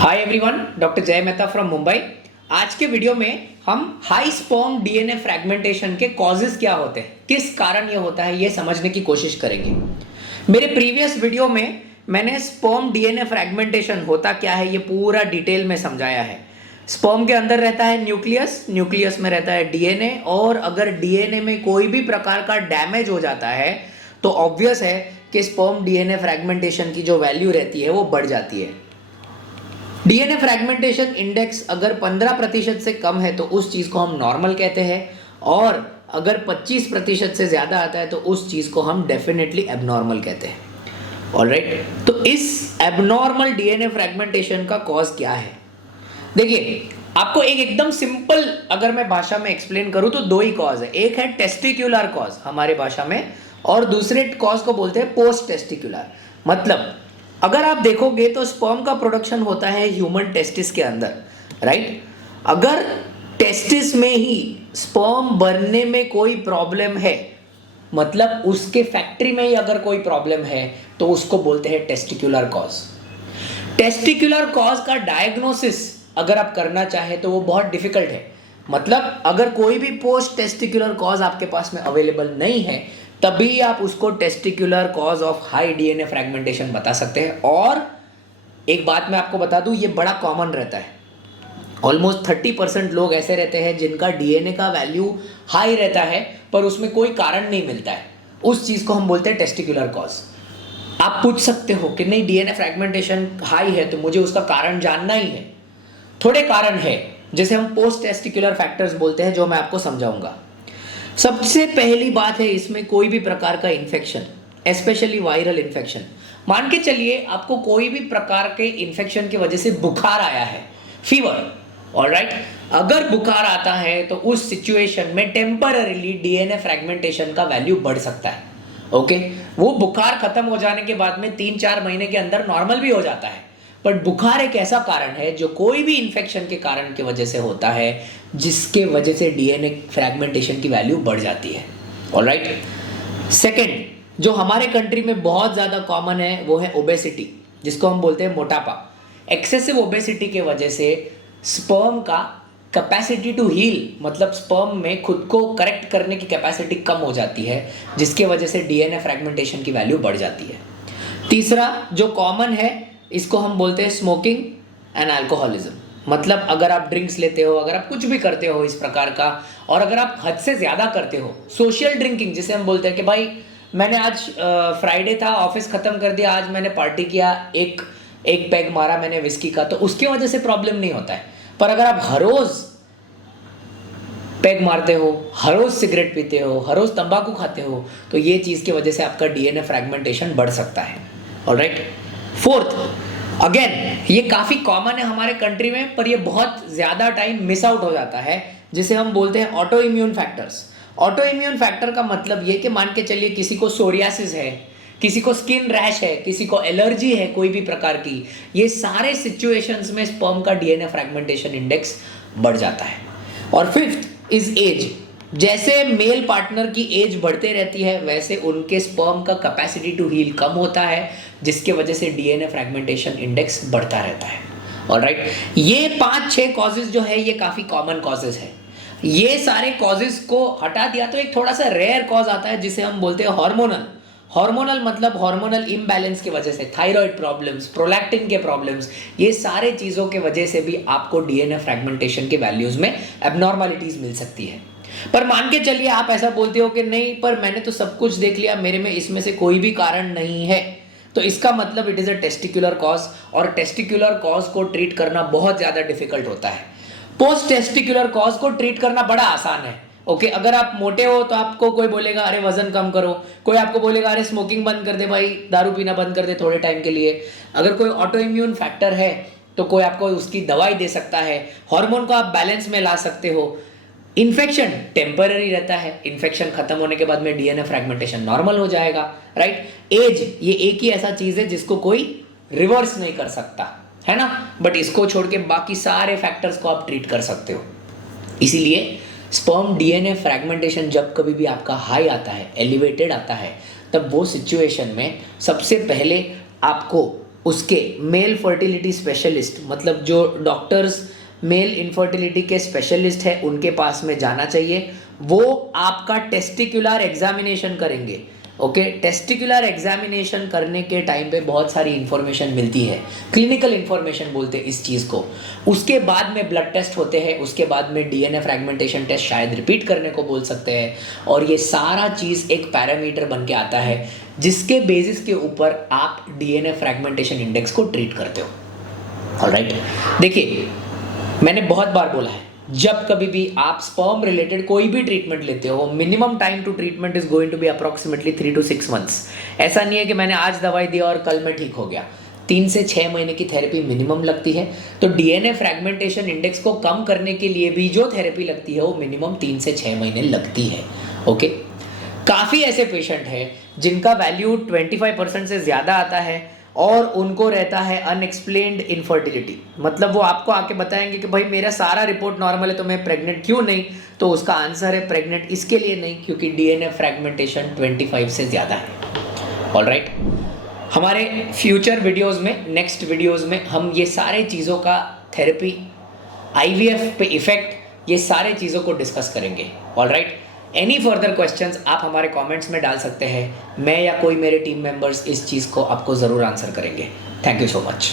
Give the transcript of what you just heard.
Hi everyone, doctor जय Mehta from Mumbai. आज के वीडियो में हम हाई स्पर्म डीएनए फ्रैगमेंटेशन के कॉजेस क्या होते हैं, किस कारण ये होता है, ये समझने की कोशिश करेंगे। मेरे प्रीवियस वीडियो में मैंने स्पर्म डीएनए फ्रैगमेंटेशन होता क्या है ये पूरा डिटेल में समझाया है। स्पर्म के अंदर रहता है न्यूक्लियस, न्यूक्लियस में रहता है डीएनए, और अगर डीएनए में कोई भी प्रकार का डैमेज हो जाता है तो ऑब्वियस है कि स्पर्म डीएनए फ्रैगमेंटेशन की जो वैल्यू रहती है वो बढ़ जाती है। डीएनए फ्रैगमेंटेशन इंडेक्स अगर 15% से कम है तो उस चीज को हम नॉर्मल कहते हैं, और अगर 25% से ज्यादा आता है तो उस चीज को हम डेफिनेटली एबनॉर्मल कहते हैं। ऑलराइट, तो इस एबनॉर्मल डीएनए फ्रैगमेंटेशन का कॉज क्या है? देखिए, आपको एक एकदम सिंपल अगर मैं भाषा में एक्सप्लेन करूं तो दो ही कॉज है। एक है टेस्टिक्युलर कॉज हमारे भाषा में, और दूसरे कॉज को बोलते हैं पोस्ट टेस्टिक्युलर। मतलब अगर आप देखोगे तो स्पर्म का प्रोडक्शन होता है ह्यूमन टेस्टिस के अंदर, राइट। अगर टेस्टिस में ही स्पर्म बनने में कोई प्रॉब्लम है, मतलब उसके फैक्ट्री में ही अगर कोई प्रॉब्लम है, तो उसको बोलते हैं टेस्टिकुलर कॉज। टेस्टिकुलर कॉज का डायग्नोसिस अगर आप करना चाहे तो वो बहुत डिफिकल्ट है। मतलब अगर कोई भी पोस्ट टेस्टिकुलर कॉज आपके पास में अवेलेबल नहीं है, तभी आप उसको testicular cause of high DNA fragmentation बता सकते हैं। और एक बात मैं आपको बता दूं, ये बड़ा कॉमन रहता है। ऑलमोस्ट 30% लोग ऐसे रहते हैं जिनका डीएनए का वैल्यू हाई रहता है पर उसमें कोई कारण नहीं मिलता है। उस चीज को हम बोलते हैं टेस्टिकुलर कॉज। आप पूछ सकते हो कि नहीं, डीएनए फ्रैगमेंटेशन हाई है तो मुझे उसका कारण जानना ही है। थोड़े कारण है जिसे हम पोस्ट टेस्टिकुलर फैक्टर्स बोलते हैं, जो मैं आपको समझाऊंगा। सबसे पहली बात है इसमें कोई भी प्रकार का इन्फेक्शन, स्पेशली वायरल इन्फेक्शन। मान के चलिए आपको कोई भी प्रकार के इन्फेक्शन की वजह से बुखार आया है, फीवर, ऑलराइट। अगर बुखार आता है तो उस सिचुएशन में टेम्पररीली डीएनए फ्रैगमेंटेशन का वैल्यू बढ़ सकता है। ओके, वो बुखार खत्म हो जाने के बाद में 3-4 महीने के अंदर नॉर्मल भी हो जाता है। बट बुखार एक ऐसा कारण है जो कोई भी इन्फेक्शन के कारण की वजह से होता है, जिसके वजह से डीएनए फ्रैगमेंटेशन की वैल्यू बढ़ जाती है। ऑलराइट, सेकंड जो हमारे कंट्री में बहुत ज़्यादा कॉमन है वो है ओबेसिटी, जिसको हम बोलते हैं मोटापा। एक्सेसिव ओबेसिटी के वजह से स्पर्म का कैपेसिटी टू हील, मतलब स्पर्म में खुद को करेक्ट करने की कैपेसिटी कम हो जाती है, जिसके वजह से डीएनए फ्रैगमेंटेशन की वैल्यू बढ़ जाती है। तीसरा जो कॉमन है, इसको हम बोलते हैं स्मोकिंग एंड अल्कोहलिज्म। मतलब अगर आप ड्रिंक्स लेते हो, अगर आप कुछ भी करते हो इस प्रकार का, और अगर आप हद से ज़्यादा करते हो, सोशल ड्रिंकिंग जिसे हम बोलते हैं कि भाई मैंने आज फ्राइडे था, ऑफिस ख़त्म कर दिया, आज मैंने पार्टी किया, एक पैग मारा मैंने विस्की का, तो उसकी वजह से प्रॉब्लम नहीं होता है। पर अगर आप हर रोज़ पैग मारते हो, हर रोज़ सिगरेट पीते हो, हर रोज़ तंबाकू खाते हो, तो ये चीज़ की वजह से आपका डीएनए फ्रैगमेंटेशन बढ़ सकता है। ऑलराइट, फोर्थ, अगेन ये काफ़ी कॉमन है हमारे कंट्री में, पर ये बहुत ज़्यादा टाइम मिस आउट हो जाता है, जिसे हम बोलते हैं auto immune factors. Auto immune factor का मतलब ये कि मान के चलिए किसी को सोरियासिस है, किसी को स्किन रैश है, किसी को एलर्जी है कोई भी प्रकार की, ये सारे सिचुएशंस में स्पर्म का डीएनए फ्रैगमेंटेशन इंडेक्स बढ़ जाता है। और फिफ्थ इज एज। जैसे मेल पार्टनर की एज बढ़ते रहती है, वैसे उनके स्पर्म का कैपेसिटी टू हील कम होता है, जिसके वजह से डीएनए फ्रैगमेंटेशन इंडेक्स बढ़ता रहता है। ऑलराइट, ये 5-6 कॉजेज जो है ये काफ़ी कॉमन कॉजेज है। ये सारे कॉजेज को हटा दिया तो एक थोड़ा सा रेयर कॉज आता है, जिसे हम बोलते हैं हार्मोनल। हार्मोनल मतलब हार्मोनल इम्बैलेंस की वजह से, थायराइड प्रॉब्लम्स, प्रोलैक्टिन के प्रॉब्लम्स, ये सारे चीज़ों के वजह से भी आपको डीएनए फ्रैगमेंटेशन के वैल्यूज़ में एबनॉर्मलिटीज़ मिल सकती है। पर मान के चलिए आप ऐसा बोलते हो कि नहीं, पर मैंने तो सब कुछ देख लिया, मेरे में इसमें से कोई भी कारण नहीं है, तो इसका मतलब it is a testicular cause, और टेस्टिकुलर कॉज को ट्रीट करना बहुत ज़्यादा डिफिकल्ट होता है। पोस्ट टेस्टिकुलर कॉज को ट्रीट करना बड़ा आसान है। ओके, अगर आप मोटे हो तो आपको कोई बोलेगा अरे वजन कम करो, कोई आपको बोलेगा अरे स्मोकिंग बंद कर दे भाई, दारू पीना बंद कर दे थोड़े टाइम के लिए। अगर कोई ऑटो इम्यून फैक्टर है तो कोई आपको उसकी दवाई दे सकता है, हार्मोन को आप बैलेंस में ला सकते हो। इन्फेक्शन टेम्पररी रहता है, इन्फेक्शन खत्म होने के बाद में डीएनए फ्रैगमेंटेशन नॉर्मल हो जाएगा, राइट। एज, ये एक ही ऐसा चीज है जिसको कोई रिवर्स नहीं कर सकता, है ना, बट इसको छोड़ के बाकी सारे फैक्टर्स को आप ट्रीट कर सकते हो। इसीलिए स्पर्म डीएनए फ्रैगमेंटेशन जब कभी भी आपका हाई आता है, एलिवेटेड आता है, तब वो सिचुएशन में सबसे पहले आपको उसके मेल फर्टिलिटी स्पेशलिस्ट, मतलब जो डॉक्टर्स मेल इनफर्टिलिटी के स्पेशलिस्ट है उनके पास में जाना चाहिए। वो आपका टेस्टिकुलर एग्जामिनेशन करेंगे। ओके, टेस्टिकुलर एग्जामिनेशन करने के टाइम पे बहुत सारी इंफॉर्मेशन मिलती है, क्लिनिकल इंफॉर्मेशन बोलते हैं इस चीज़ को। उसके बाद में ब्लड टेस्ट होते हैं, उसके बाद में डीएनए फ्रैगमेंटेशन टेस्ट शायद रिपीट करने को बोल सकते हैं, और ये सारा चीज़ एक पैरामीटर बन के आता है जिसके बेसिस के ऊपर आप डीएनए फ्रैगमेंटेशन इंडेक्स को ट्रीट करते हो। ऑलराइट, देखिए मैंने बहुत बार बोला है, जब कभी भी आप स्पर्म रिलेटेड कोई भी ट्रीटमेंट लेते हो, minimum time to treatment is going to be approximately 3 to 6 months। ऐसा नहीं है कि मैंने आज दवाई दी और कल मैं ठीक हो गया। 3 से 6 महीने की थेरेपी मिनिमम लगती है। तो डीएनए फ्रैगमेंटेशन इंडेक्स को कम करने के लिए भी जो थेरेपी लगती है वो मिनिमम 3 से 6 महीने लगती है। ओके, काफ़ी ऐसे पेशेंट हैं जिनका वैल्यू 25% से ज़्यादा आता है और उनको रहता है अनएक्सप्लेन्ड इनफर्टिलिटी, मतलब वो आपको आके बताएंगे कि भाई मेरा सारा रिपोर्ट नॉर्मल है तो मैं प्रेग्नेंट क्यों नहीं, तो उसका आंसर है प्रेग्नेंट इसके लिए नहीं क्योंकि डीएनए फ्रैगमेंटेशन 25 से ज़्यादा है। ऑलराइट, हमारे फ्यूचर वीडियोस में, नेक्स्ट वीडियोस में हम ये सारे चीज़ों का थेरेपी, आईवीएफ पे इफेक्ट, ये सारे चीज़ों को डिस्कस करेंगे। ऑलराइट, एनी फर्दर क्वेश्चंस आप हमारे कमेंट्स में डाल सकते हैं, मैं या कोई मेरे टीम मेंबर्स इस चीज़ को आपको ज़रूर आंसर करेंगे। Thank you so much.